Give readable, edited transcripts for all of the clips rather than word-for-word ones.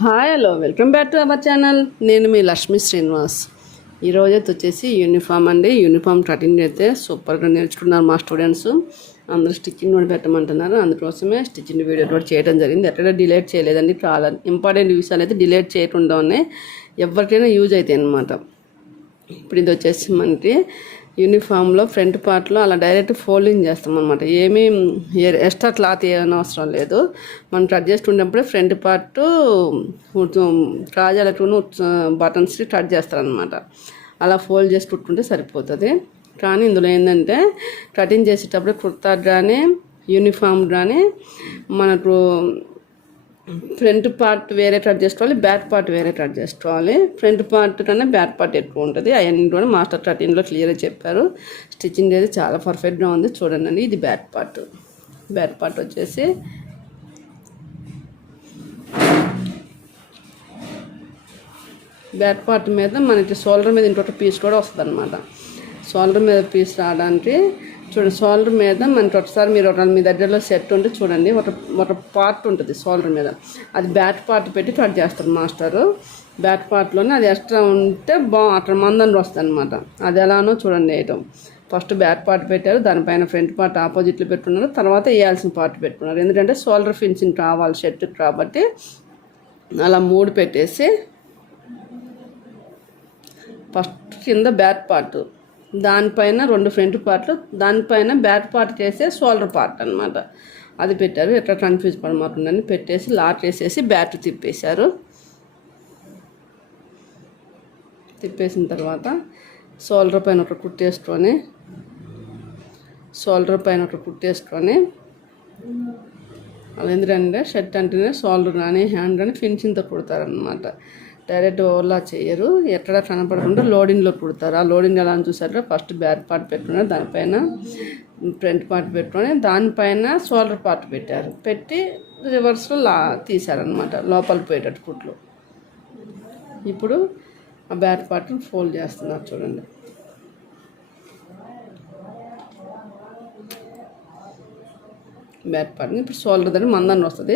Hi hello welcome back to our channel. నేను మీ లక్ష్మీ శ్రీనివాస్. ఈరోజు వచ్చేసి యూనిఫామ్ అండి. యూనిఫామ్ కటింగ్ అయితే సూపర్గా నేర్చుకున్నారు మా స్టూడెంట్స్. అందరూ స్టిచ్చింగ్ కూడా పెట్టమంటున్నారు. అందుకోసమే స్టిచ్చింగ్ వీడియో కూడా చేయడం జరిగింది. ఎక్కడ డిలేట్ చేయలేదండి. చాలా ఇంపార్టెంట్ విషయాలు అయితే డిలేట్ చేయకుండా ఉన్నాయి. ఎవరికైనా యూజ్ అవుతాయి అన్నమాట. ఇప్పుడు ఇది వచ్చేసి మనకి యూనిఫామ్లో ఫ్రంట్ పార్ట్లో అలా డైరెక్ట్ ఫోల్డింగ్ చేస్తాం అనమాట. ఏమీ ఎక్స్ట్రా క్లాత్ ఏమైనా అవసరం లేదు. మనం కట్ చేస్తున్నప్పుడే ఫ్రంట్ పార్ట్ కాజాలకును బటన్స్కి కట్ చేస్తారనమాట. అలా ఫోల్డ్ చేసి కుట్టుకుంటే సరిపోతుంది. కానీ ఇందులో ఏంటంటే కటింగ్ చేసేటప్పుడు కుర్తా కానీ యూనిఫామ్ కానీ మనకు ఫ్రంట్ పార్ట్ వేరే కట్ చేసుకోవాలి, బ్యాక్ పార్ట్ వేరే కట్ చేసుకోవాలి. ఫ్రంట్ పార్ట్ కన్నా బ్యాక్ పార్ట్ ఎక్కువ ఉంటుంది. అవన్నీ కూడా మాస్టర్ కటింగ్లో క్లియర్గా చెప్పారు. స్టిచ్చింగ్ అయితే చాలా పర్ఫెక్ట్గా ఉంది. చూడండి అండి, ఇది బ్యాక్ పార్ట్. బ్యాక్ పార్ట్ వచ్చేసి బ్యాక్ పార్ట్ మీద మనకి షోల్డర్ మీద ఇంకొక పీస్ కూడా వస్తుంది అనమాట. షోల్డర్ మీద పీస్ రావడానికి చూడండి, షోల్డర్ మీద మనకి ఒకసారి మీరు మీ దగ్గరలో సెట్ ఉంటే చూడండి, ఒక పార్ట్ ఉంటుంది షోల్డర్ మీద. అది బ్యాక్ పార్ట్ పెట్టి కట్ చేస్తారు మాస్టరు. బ్యాక్ పార్ట్లోనే అది ఎక్స్ట్రా ఉంటే అక్కడ మందంలో వస్తుంది అనమాట. అది ఎలానో చూడండి వేయటం. ఫస్ట్ బ్యాక్ పార్ట్ పెట్టారు, దానిపైన ఫ్రంట్ పార్ట్ ఆపోజిట్లో పెట్టుకున్నారు, తర్వాత వేయాల్సిన పార్ట్ పెట్టుకున్నారు. ఎందుకంటే షోల్డర్ ఫినిషింగ్ కావాలి షర్ట్ కాబట్టి అలా 3 పెట్టేసి ఫస్ట్ కింద బ్యాక్ పార్ట్, దానిపైన 2 ఫ్రంట్ పార్ట్లు, దానిపైన బ్యాక్ పార్ట్ చేసే షోల్డర్ పార్ట్ అనమాట. అది పెట్టారు. ఎట్లా కన్ఫ్యూజ్ పడమాకుందని పెట్టేసి లాక్ వేసేసి బ్యాక్ తిప్పేశారు. తిప్పేసిన తర్వాత షోల్డర్ పైన ఒక కుట్టేసుకొని అలా ఎందుకంటే షర్ట్ అంటేనే షోల్డర్ కానీ హ్యాండ్ కానీ ఫినిషింగ్తో కుడతారనమాట. డైరెక్ట్ ఓవర్లా చేయరు. ఎక్కడ కనపడకుండా లోడింగ్లో కుడతారు. ఆ లోడింగ్ ఎలా అని చూసారు. ఫస్ట్ బ్యాక్ పార్ట్ పెట్టుకున్నారు, దానిపైన ఫ్రంట్ పార్ట్ పెట్టుకొని దానిపైన షోల్డర్ పార్ట్ పెట్టారు. పెట్టి రివర్స్లో తీశారనమాట లోపలికి పోయేటట్టు కుట్లు. ఇప్పుడు ఆ బ్యాక్ పార్ట్ని ఫోల్డ్ చేస్తున్నారు చూడండి. బ్యాక్ పార్ట్ని ఇప్పుడు షోల్డర్ దగ్గర మందన్న వస్తుంది.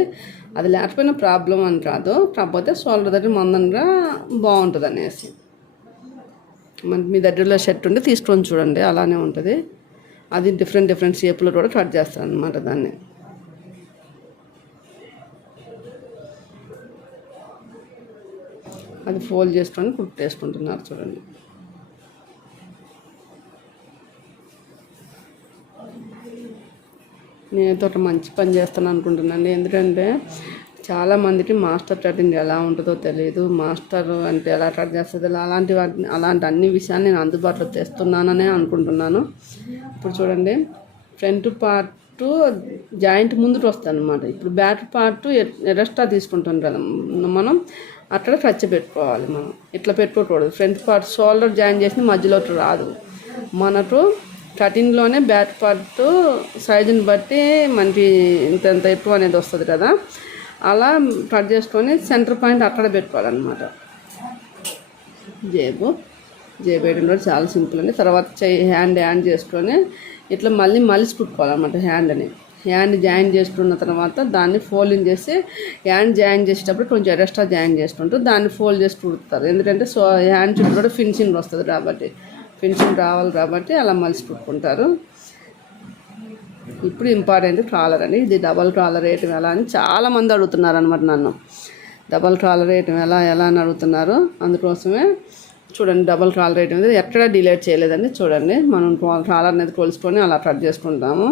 అది లేకపోయినా ప్రాబ్లం అని కాదు, కాకపోతే షోల్డర్ దగ్గర మందంగా బాగుంటుంది అనేసి. మీ దగ్గరలో షర్ట్ ఉంటే తీసుకొని చూడండి, అలానే ఉంటుంది. అది డిఫరెంట్ షేప్లో కూడా కట్ చేస్తారు అనమాట. దాన్ని అది ఫోల్డ్ చేసుకొని కుట్టేసుకుంటున్నారు చూడండి. నేనైతే ఒక మంచి పని చేస్తాను అనుకుంటున్నాను. ఎందుకంటే చాలామందికి మాస్టర్ కటింగ్ ఎలా ఉంటుందో తెలియదు. మాస్టర్ అంటే ఎలా కట్ చేస్తుంది అలాంటి అన్ని విషయాలు నేను అందుబాటులో తెస్తున్నాననే అనుకుంటున్నాను. ఇప్పుడు చూడండి, ఫ్రంట్ పార్ట్ జాయింట్ ముందుకు వస్తుంది అనమాట. ఇప్పుడు బ్యాక్ పార్ట్ ఎక్స్ట్రా తీసుకుంటాం కదా మనం, అక్కడ ఖర్చు పెట్టుకోవాలి. మనం ఇట్లా పెట్టుకోకూడదు. ఫ్రంట్ పార్ట్ షోల్డర్ జాయిన్ చేసి మధ్యలోకి రాదు. మనకు కటింగ్లోనే బ్యాక్ పార్ట్ సైజుని బట్టి మనకి ఇంత ఎక్కువ అనేది వస్తుంది కదా, అలా కట్ చేసుకొని సెంటర్ పాయింట్ అక్కడ పెట్టుకోవాలన్నమాట. జేబు వేయడం కూడా చాలా సింపుల్ అండి. తర్వాత హ్యాండ్ చేసుకొని ఇట్లా మళ్ళీ కుట్టుకోవాలన్నమాట. హ్యాండ్ జాయిన్ చేసుకున్న తర్వాత దాన్ని ఫోల్డింగ్ చేసి హ్యాండ్ జాయిన్ చేసేటప్పుడు కొంచెం ఎక్స్ట్రా జాయిన్ చేసుకుంటూ దాన్ని ఫోల్డ్ చేసి కుడుతారు. ఎందుకంటే హ్యాండ్ చుట్టూ కూడా ఫినిషింగ్ వస్తుంది రావాలి కాబట్టి అలా మలిసి కుట్టుకుంటారు. ఇప్పుడు ఇంపార్టెంట్ కాలర్ అండి. ఇది డబల్ కాలర్ వేయటం ఎలా అని చాలామంది అడుగుతున్నారు అనమాట నన్ను. డబల్ కాలర్ వేయటం ఎలా అని అడుగుతున్నారు. అందుకోసమే చూడండి, డబల్ కాలర్ వేయటం అనేది ఎక్కడా డిలేట్ చేయలేదండి. చూడండి, మనం కాలర్ అనేది కొలుసుకొని అలా కట్ చేసుకుంటాము.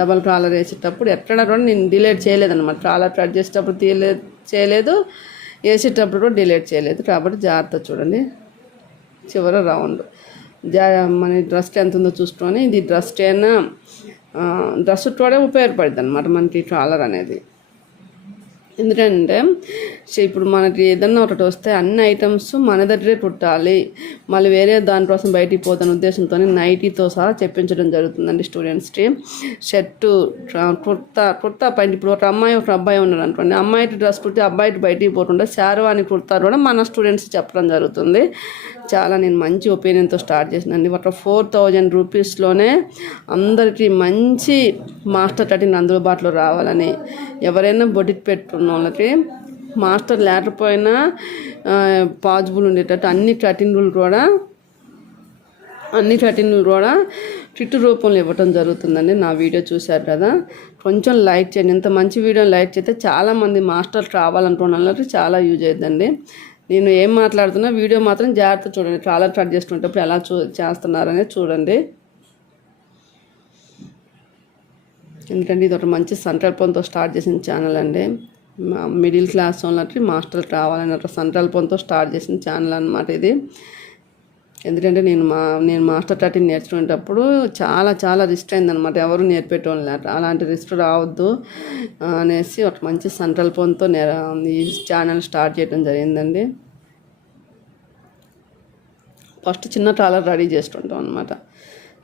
డబల్ కాలర్ వేసేటప్పుడు ఎక్కడ కూడా నేను డిలేట్ చేయలేదన్నమాట. కాలర్ కట్ చేసేటప్పుడు చేయలేదు, వేసేటప్పుడు కూడా డిలేట్ చేయలేదు. కాబట్టి జాగ్రత్త చూడండి. చివర రౌండ్ మన డ్రెస్కి ఎంత ఉందో చూసుకొని, ఇది డ్రెస్ కూడా ఉపయోగపడుతుంది అనమాట మనకి కాలర్ అనేది. ఎందుకంటే ఇప్పుడు మనకి ఏదన్నా ఒకటి వస్తే అన్ని ఐటమ్స్ మన దగ్గరే కుట్టాలి, మళ్ళీ వేరే దానికోసం బయటికి పోతున్న ఉద్దేశంతో నైటీతో సహా చెప్పించడం జరుగుతుందండి స్టూడెంట్స్కి. షర్టు కుర్తా పైన ఇప్పుడు ఒక అబ్బాయి ఉన్నారు అనుకోండి, అమ్మాయికి డ్రెస్ కుట్టి అబ్బాయికి బయటికి పోతుంటే శారవాణి కుర్తా కూడా మన స్టూడెంట్స్ చెప్పడం జరుగుతుంది. చాలా నేను మంచి ఒపీనియన్తో స్టార్ట్ చేసినండి. ఒక 4000 రూపీస్లోనే అందరికీ మంచి మాస్టర్ కటింగ్ అందుబాటులో రావాలని, ఎవరైనా బొటిక్ పెట్టుకున్న వాళ్ళకి మాస్టర్ లేకపోయినా పాజిబుల్ ఉండేటట్టు అన్ని కటింగ్లు కూడా కిట్టు రూపంలో ఇవ్వటం జరుగుతుందండి. నా వీడియో చూశారు కదా, కొంచెం లైక్ చేయండి. ఇంత మంచి వీడియోని లైక్ చేస్తే చాలామంది మాస్టర్లు కావాలనుకున్న చాలా యూజ్ అవుతుందండి. నేను ఏం మాట్లాడుతున్నా వీడియో మాత్రం జాగ్రత్త చూడండి. కాలర్ కట్ చేసుకునేటప్పుడు ఎలా చేస్తున్నారనేది చూడండి. ఎందుకంటే ఇది ఒక మంచి సంకల్పంతో స్టార్ట్ చేసిన ఛానల్ అండి. మిడిల్ క్లాస్ వాళ్ళకి మాస్టర్లు కావాలని ఒక సంకల్పంతో స్టార్ట్ చేసిన ఛానల్ అన్నమాట ఇది. ఎందుకంటే నేను మాస్టర్ కటింగ్ నేర్చుకునేటప్పుడు చాలా రిస్క్ అయిందనమాట. ఎవరు నేర్పేటోళ్ళు లేక అలాంటి రిస్క్ రావద్దు అనేసి ఒక మంచి సంకల్పంతో ఈ ఛానల్ స్టార్ట్ చేయడం జరిగిందండి. ఫస్ట్ చిన్న ట్రాలర్ రెడీ చేసుకుంటాం అనమాట.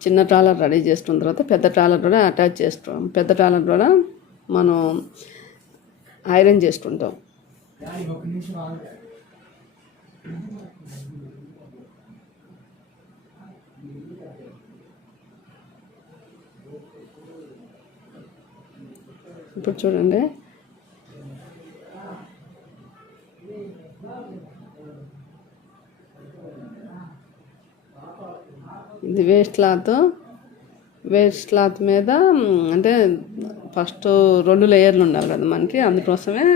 చిన్న ట్రాలర్ రెడీ చేసుకున్న తర్వాత పెద్ద ట్రాలర్ కూడా అటాచ్ చేస్తాం. పెద్ద ట్రాలర్ కూడా మనం ఐరన్ చేసుకుంటాం. ఇప్పుడు చూడండి, ఇది వేస్ట్ క్లాత్ మీద అంటే ఫస్ట్ 2 లేయర్లు ఉండాలి కదా మనకి, అందుకోసమే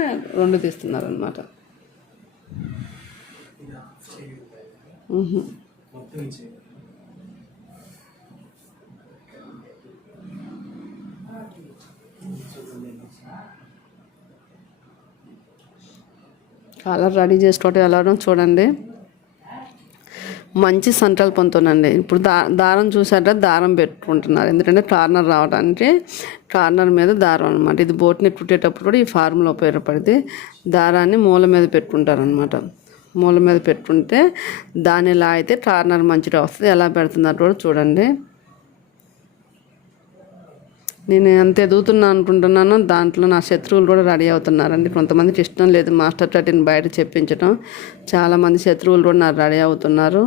2 తీస్తున్నారు అనమాట. కలర్ రెడీ చేసుకోవటం ఎలా చూడండి, మంచి సంకల్పంతోనండి. ఇప్పుడు దారం చూసారా, దారం పెట్టుకుంటున్నారు. ఎందుకంటే కార్నర్ రావడానికి కార్నర్ మీద దారం అనమాట. ఇది బోట్ని కుట్టేటప్పుడు కూడా ఈ ఫార్ములా ఉపయోగపడింది. దారాన్ని మూల మీద పెట్టుకుంటారనమాట. మూల మీద పెట్టుకుంటే దాని ఇలా అయితే కార్నర్ మంచిగా వస్తుంది. ఎలా పెడుతున్నారు కూడా చూడండి. నేను ఎంత ఎదుగుతున్నా అనుకుంటున్నానో దాంట్లో నా శత్రువులు కూడా రెడీ అవుతున్నారండి. కొంతమందికి ఇష్టం లేదు మాస్టర్ కటింగ్ బయట చెప్పించడం. చాలామంది శత్రువులు కూడా నాకు రెడీ అవుతున్నారు.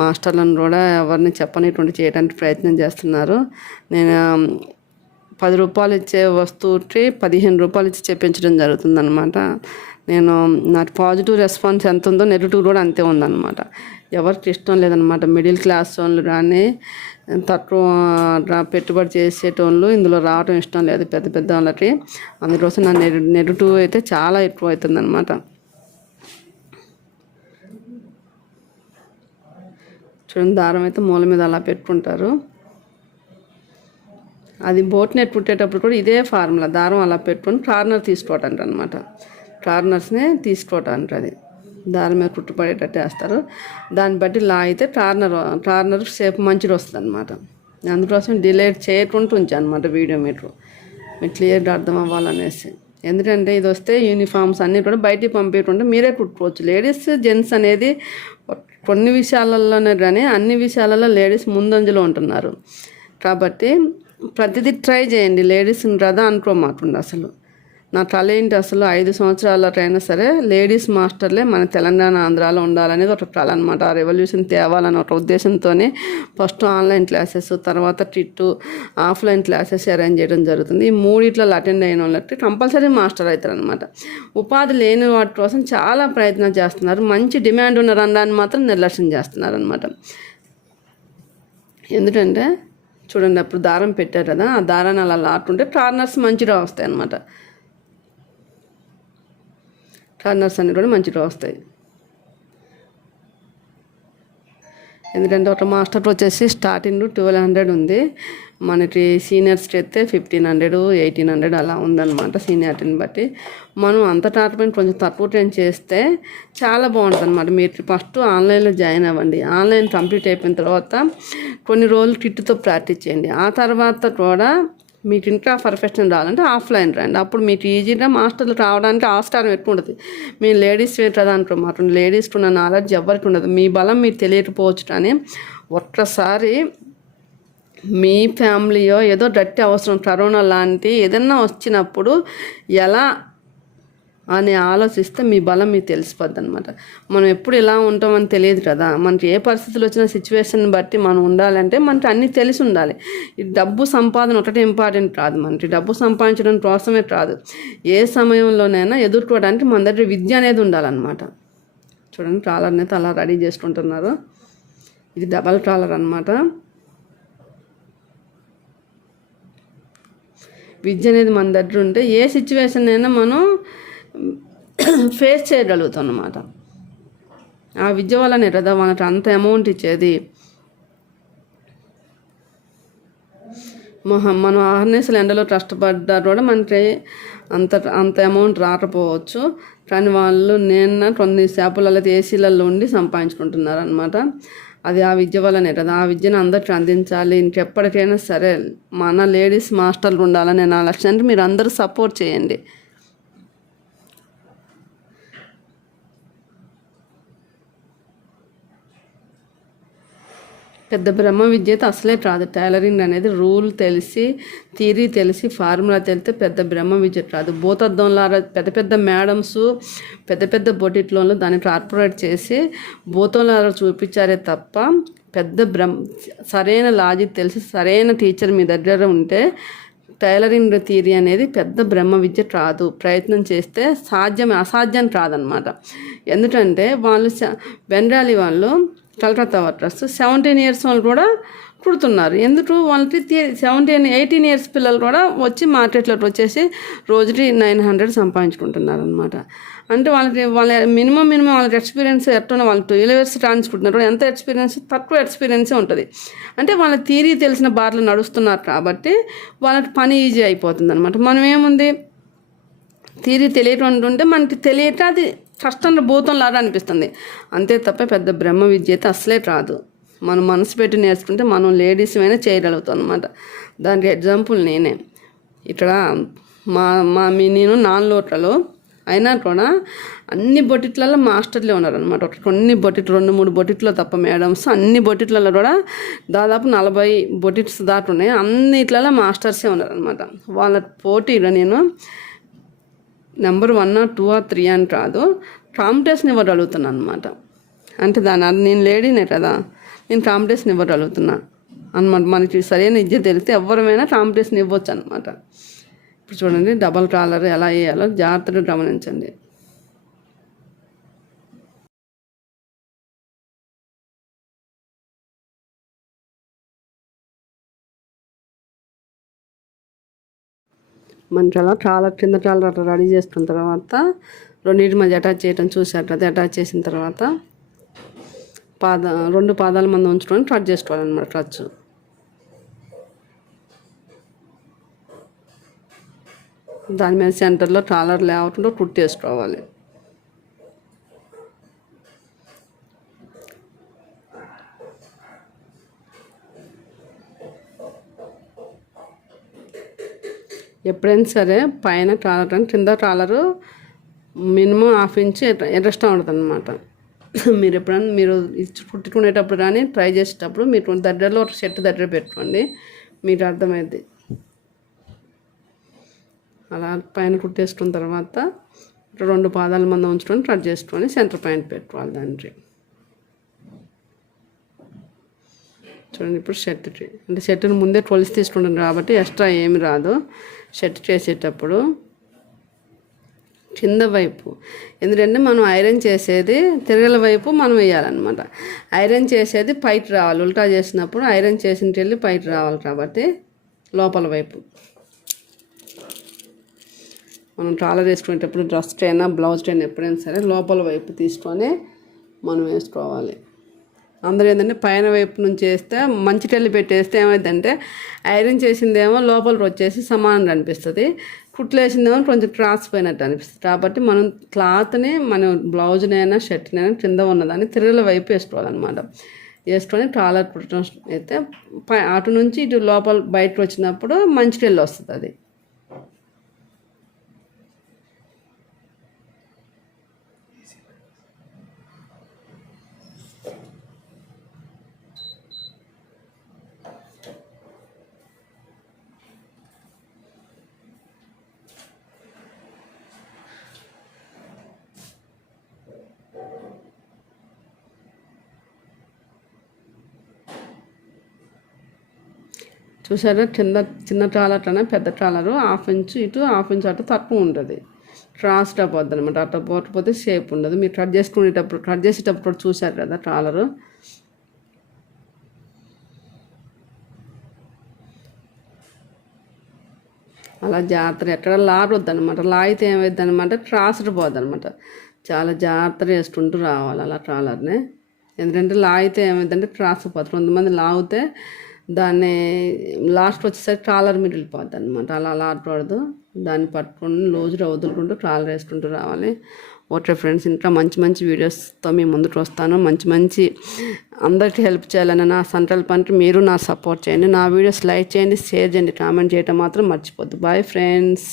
మాస్టర్లను కూడా ఎవరిని చెప్పనిటువంటి చేయడానికి ప్రయత్నం చేస్తున్నారు. నేను 10 రూపాయలు ఇచ్చే వస్తువుకి 15 రూపాయలు ఇచ్చి చెప్పించడం జరుగుతుందన్నమాట. నాకు పాజిటివ్ రెస్పాన్స్ ఎంత ఉందో నెగిటివ్ కూడా అంతే ఉందన్నమాట. ఎవరికి ఇష్టం లేదనమాట. మిడిల్ క్లాస్ వాళ్ళు కానీ తక్కువ పెట్టుబడి చేసేటోళ్ళు ఇందులో రావడం ఇష్టం లేదు పెద్ద వాళ్ళకి. అందుకోసం నా నెగిటివ్ అయితే చాలా ఎక్కువ అవుతుంది అనమాట. చూడండి, దారం అయితే మూల మీద అలా పెట్టుకుంటారు. అది బోట్ నెట్ పుట్టేటప్పుడు కూడా ఇదే ఫార్ములా, దారం అలా పెట్టుకొని కార్నర్ తీసుకోవటానికి అనమాట. కార్నర్స్ని తీసుకోవటానికి అది దారం మీద కుట్టుపడేటట్టు వేస్తారు. దాన్ని బట్టి అయితే కార్నర్ షేప్ మంచిగా వస్తుంది అనమాట. అందుకోసం డిలేట్ చేయకుండా ఉంచాను అనమాట వీడియో మీకు క్లియర్గా అర్థం అవ్వాలనేసి. ఎందుకంటే ఇది వస్తే యూనిఫామ్స్ అన్నీ కూడా బయటికి పంపేయకుండా మీరే కుట్టుకోవచ్చు. లేడీస్ జెంట్స్ అనేది కొన్ని విషయాలలోనే కానీ అన్ని విషయాలలో లేడీస్ ముందంజలో ఉంటున్నారు. కాబట్టి ప్రతిదీ ట్రై చేయండి. లేడీస్ని రదా అనుకోమాకండి. అసలు నా కళ ఏంటి, అసలు 5 సంవత్సరాలకైనా సరే లేడీస్ మాస్టర్లే మన తెలంగాణ ఆంధ్రాలో ఉండాలనేది ఒక కళ అనమాట. ఆ రెవల్యూషన్ తేవాలని ఒక ఉద్దేశంతోనే ఫస్ట్ ఆన్లైన్ క్లాసెస్, తర్వాత టిట్టు ఆఫ్లైన్ క్లాసెస్ అరేంజ్ చేయడం జరుగుతుంది. ఈ 3 అటెండ్ అయిన వాళ్ళకి కంపల్సరీ మాస్టర్ అవుతారు అనమాట. ఉపాధి లేని వాటి కోసం చాలా ప్రయత్నం చేస్తున్నారు. మంచి డిమాండ్ ఉన్న రంగాన్ని మాత్రం నిర్లక్ష్యం చేస్తున్నారు అనమాట. ఎందుకంటే చూడండి, అప్పుడు దారం పెట్టారు కదా, ఆ దారాన్ని అలా లాక్కుంటే కార్నర్స్ మంచిగా వస్తాయి అన్నమాట. కార్నర్స్ అన్నీ కూడా మంచిగా వస్తాయి. ఎందుకంటే ఒక మాస్టర్ వచ్చేసి స్టార్టింగ్ 1200 ఉంది. మనకి సీనియర్స్కి అయితే 1500, 1800 అలా ఉందన్నమాట. సీనియారిటీని బట్టి మనం అంత ట్రీట్మెంట్ కొంచెం తక్కువ ట్రైన్ చేస్తే చాలా బాగుంటుంది అనమాట. మీరు ఫస్ట్ ఆన్లైన్లో జాయిన్ అవ్వండి. ఆన్లైన్ కంప్లీట్ అయిపోయిన తర్వాత కొన్ని రోజులు కిట్తో ప్రాక్టీస్ చేయండి. ఆ తర్వాత కూడా మీకు ఇంకా పర్ఫెక్షన్ రావాలంటే ఆఫ్లైన్ రండి. అప్పుడు మీకు ఈజీగా మాస్టర్లు రావడానికి ఆస్కారం ఎక్కువ ఉంటుంది. మీ లేడీస్ దాంట్లో మాత్రం లేడీస్కి ఉన్న నాలెడ్జ్ ఎవరికి ఉండదు. మీ బలం మీకు తెలియకపోవచ్చు. కానీ ఒక్కసారి మీ ఫ్యామిలీయో ఏదో గట్టి అవసరం, కరోనా లాంటి ఏదన్నా వచ్చినప్పుడు ఎలా అని ఆలోచిస్తే మీ బలం మీకు తెలిసిపోద్ది అనమాట. మనం ఎప్పుడు ఎలా ఉంటామని తెలియదు కదా. మనకి ఏ పరిస్థితులు వచ్చిన సిచ్యువేషన్ బట్టి మనం ఉండాలంటే మనకి అన్నీ తెలిసి ఉండాలి. ఈ డబ్బు సంపాదన ఒకటే ఇంపార్టెంట్ కాదు. మనకి డబ్బు సంపాదించడం కోసమే కాదు, ఏ సమయంలోనైనా ఎదుర్కోవడానికి మన దగ్గర విద్య అనేది ఉండాలన్నమాట. చూడండి, ట్రాలర్ని అయితే అలా రెడీ చేసుకుంటున్నారు. ఇది డబల్ ట్రాలర్ అనమాట. విద్య అనేది మన దగ్గర ఉంటే ఏ సిచ్యువేషన్ అయినా మనం ఫేస్ చేయగలుగుతాం అన్నమాట. ఆ విద్య వల్లనే కదా మనకు అంత అమౌంట్ ఇచ్చేది. మనం ఆర్నేసులు ఎండలో కష్టపడ్డా కూడా మనకి అంత అమౌంట్ రాకపోవచ్చు. కానీ వాళ్ళు నేను కొన్ని షాపులలో ఏసీలలో ఉండి సంపాదించుకుంటున్నారు అనమాట. అది ఆ విద్య వల్లనే కదా. ఆ విద్యను అందరికీ అందించాలి. ఇంకెప్పటికైనా సరే మన లేడీస్ మాస్టర్లు ఉండాలని నా లక్ష్యానికి మీరు అందరూ సపోర్ట్ చేయండి. పెద్ద బ్రహ్మ విద్య అయితే అసలే రాదు. టైలరింగ్ అనేది రూల్ తెలిసి, థియరీ తెలిసి, ఫార్ములా తెలిస్తే పెద్ద బ్రహ్మ విద్య రాదు. భూతద్దంలాగా పెద్ద పెద్ద మేడమ్స్ పెద్ద పెద్ద బొటిట్లలో దాన్ని కార్పొరేట్ చేసి భూతంలాగా చూపించారే తప్ప సరైన లాజిక్ తెలిసి సరైన టీచర్ మీ దగ్గర ఉంటే టైలరింగ్ థియరీ అనేది పెద్ద బ్రహ్మ విద్య రాదు. ప్రయత్నం చేస్తే అసాధ్యం కాదనమాట. ఎందుకంటే వాళ్ళు బెంగాలీ వాళ్ళు కలకత్తా వర్కర్స్ 17 years వాళ్ళు కూడా కుడుతున్నారు. ఎందుకు వాళ్ళకి 18 years పిల్లలు కూడా వచ్చి మార్కెట్లోకి వచ్చేసి రోజుకి 900 సంపాదించుకుంటున్నారు అనమాట. అంటే వాళ్ళ మినిమం వాళ్ళకి ఎక్స్పీరియన్స్ ఎట్లా వాళ్ళు 12 years ట్రాన్స్కుంటున్నారు. ఎంత ఎక్స్పీరియన్స్? తక్కువ ఎక్స్పీరియన్సే ఉంటుంది. అంటే వాళ్ళ థియరీ తెలిసిన బాటలు నడుస్తున్నారు కాబట్టి వాళ్ళకి పని ఈజీ అయిపోతుంది అనమాట. మనం ఏముంది, థియరీ తెలియకుంటుంటే మనకి తెలియక అది కష్టంలో భూతంలాగా అనిపిస్తుంది అంతే తప్ప పెద్ద బ్రహ్మ విద్య అయితే అసలే రాదు. మనం మనసు పెట్టి నేర్చుకుంటే మనం లేడీస్ అయినా చేయగలుగుతాం అనమాట. దానికి ఎగ్జాంపుల్ నేనే. ఇక్కడ నేను 4 లోట్లలో అయినా కూడా అన్ని బొటిట్లలో మాస్టర్లే ఉన్నారనమాట. కొన్ని 2-3 బొటిట్లో తప్ప మేడమ్స్ అన్ని బొటిట్లలో కూడా దాదాపు 40 బొటిట్స్ దాకా ఉన్నాయి. అన్నిట్లలో మాస్టర్సే ఉన్నారనమాట. వాళ్ళ పోటీలో నేను నెంబర్ 1 or 2 or 3 అని కాదు, కాంపిటీషన్ ఇవ్వగలుగుతున్నాను అనమాట. అంటే నేను లేడీనే కదా, నేను కాంపిటీషన్ ఇవ్వగలుగుతున్నా అనమాట. మనకి సరైన విద్య తెలిస్తే ఎవరైనా కాంపిటీషన్ ఇవ్వచ్చు అనమాట. ఇప్పుడు చూడండి, డబల్ కాలర్ ఎలా వేయాలో జాగ్రత్తగా గమనించండి. మనకి అలా కింద కాలర్ అట్లా రెడీ చేసుకున్న తర్వాత రెండింటి మధ్య అటాచ్ చేయడం చూసారు కదా. అటాచ్ చేసిన తర్వాత 2 పాదాల మంది ఉంచుకొని కట్ చేసుకోవాలన్నమాట. క్లచ్ దాని మీద సెంటర్లో కాలర్ లేఅవుట్లో కుట్టేసుకోవాలి. ఎప్పుడైనా సరే పైన కాలర్ అని కింద కాలరు మినిమం 1/2 inch ఎక్స్ట్రా ఉంటుంది అనమాట. మీరు ఎప్పుడైనా కుట్టుకునేటప్పుడు కానీ ట్రై చేసేటప్పుడు మీరు దగ్గరలో ఒక షర్ట్ దగ్గర పెట్టుకోండి, మీకు అర్థమైంది. అలా పైన కుట్టేసుకున్న తర్వాత 2 పాదాల మందం ఉంచుకొని కట్ చేసుకొని సెంటర్ పాయింట్ పెట్టుకోవాలి దానికి. చూడండి, ఇప్పుడు షర్ట్కి అంటే షర్ట్ని ముందే కొలిసి తీసుకుంటాను కాబట్టి ఎక్స్ట్రా ఏమి రాదు. షర్ట్ చేసేటప్పుడు కింద వైపు, ఎందుకంటే మనం ఐరన్ చేసేది తిరగల వైపు మనం వేయాలన్నమాట. ఐరన్ చేసేది పైకి రావాలి. ఉల్టా చేసినప్పుడు ఐరన్ చేసినట్టు వెళ్ళి పైకి రావాలి కాబట్టి లోపల వైపు మనం కాలర్ వేసుకునేటప్పుడు డ్రెస్కి అయినా బ్లౌజ్కి అయినా ఎప్పుడైనా సరే లోపల వైపు తీసుకొని మనం వేసుకోవాలి. అందరూ ఏంటంటే పైన వైపు నుంచి వేస్తే మంచి టెల్లి పెట్టేస్తే ఏమైందంటే ఐరన్ చేసిందేమో లోపలికి వచ్చేసి సమానంగా అనిపిస్తుంది, కుట్లు వేసిందేమో కొంచెం క్రాస్ పోయినట్టు అనిపిస్తుంది. కాబట్టి మనం క్లాత్ని మనం బ్లౌజ్నైనా షర్ట్నైనా కింద ఉన్నదాన్ని తిరగల వైపు వేసుకోవాలన్నమాట. వేసుకొని కాలర్ కుట్టడం అయితే అటు నుంచి ఇటు లోపల బయటకు వచ్చినప్పుడు మంచి టెల్లి వస్తుంది. అది చూసారా చిన్న చిన్న ట్రాలర్ అనే పెద్ద ట్రాలరు 1/2 ఇంచు ఇటు 1/2 ఇంచు అటు తక్కువ ఉంటుంది. ట్రాన్స్డ్ అయిపోద్ది అనమాట. అట్లా పోకపోతే షేప్ ఉండదు. మీరు కట్ చేసేటప్పుడు చూసారు కదా ట్రాలరు. అలా జాగ్రత్త ఎక్కడ లాగొద్దు అనమాట. లాగితే ఏమైద్ది అనమాట ట్రాన్స్డ్ పోద్ది అనమాట. చాలా జాగ్రత్తగా వేసుకుంటూ రావాలి అలా ట్రాలర్ని. ఎందుకంటే లాగితే ఏమైందంటే ట్రాన్స్ఫర్ పోతుంది. కొంతమంది లాగితే దాన్ని లాస్ట్ వచ్చేసరికి ట్రాలర్ మీద వెళ్ళిపోద్ది అనమాట. అలా లాగకూడదు. దాన్ని పట్టుకొని లూజ్గా వదులుకుంటూ ట్రాలర్ వేసుకుంటూ రావాలి. ఓకే ఫ్రెండ్స్, ఇంకా మంచి మంచి వీడియోస్తో మీ ముందుకు వస్తాను. మంచి అందరికీ హెల్ప్ చేయాలని నా సంకల్పానికి మీరు నా సపోర్ట్ చేయండి. నా వీడియోస్ లైక్ చేయండి, షేర్ చేయండి, కామెంట్ చేయటం మాత్రం మర్చిపోద్దు. Bye friends.